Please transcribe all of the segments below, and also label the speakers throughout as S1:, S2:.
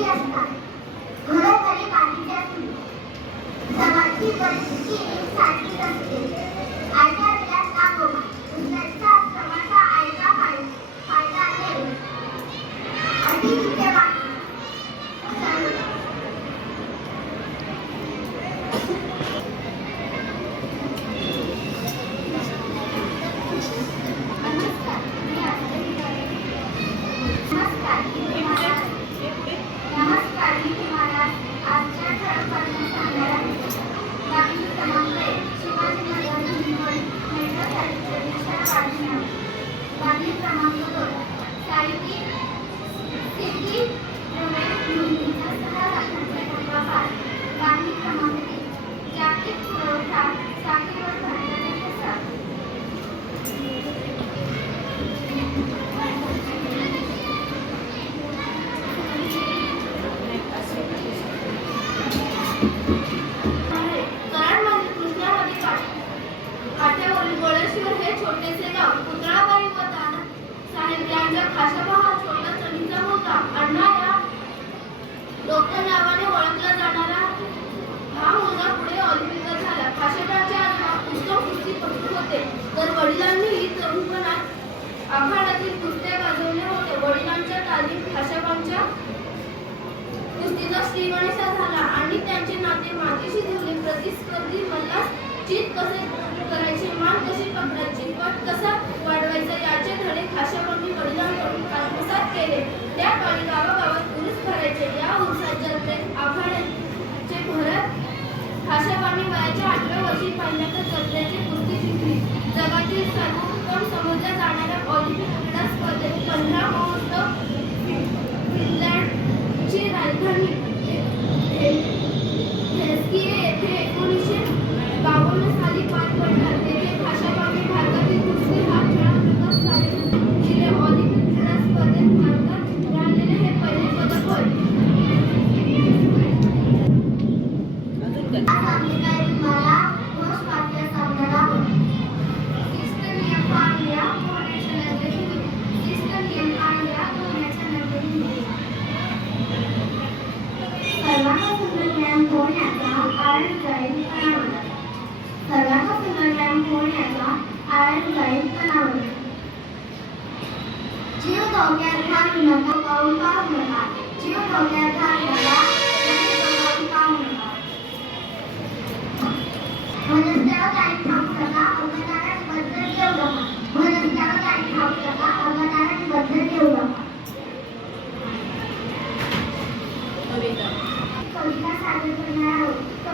S1: Gracias. आखाडातील कृत्य गाजवले होते. वडिलांच्या तालीम आशाबांच्या कुस्तीचा श्रीगणेशा झाला आणि त्यांचे नाते मातीशी धरले. प्रतिस्पर्धी मला चित कसे करायचे? मान कशी पकडायची? पट कसा वाढवायचा? याचे धडे खाशाबांनी वडिलांकडून आत्मसात केले. त्या काळी गावागावात उरूस भरायचे. या उरुसात जनतेत आखाड्याचे भरत खाशाबांनी वयाच्या आठव्या वर्षी पहिल्यांदा जगले. ആഴ്ചയിലാണ് സർവഹത്തിലെല്ലാം കൂടിയുള്ള ആഴ്ചയിലാണ് chiếu cầu kèm thang là cầu cầu cầu cầu cầu chiếu cầu kèm thang là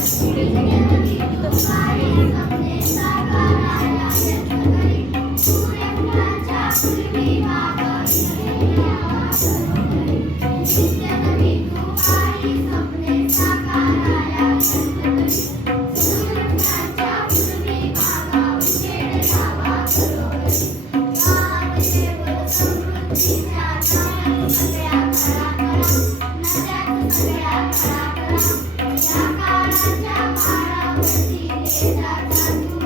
S1: Thank
S2: you.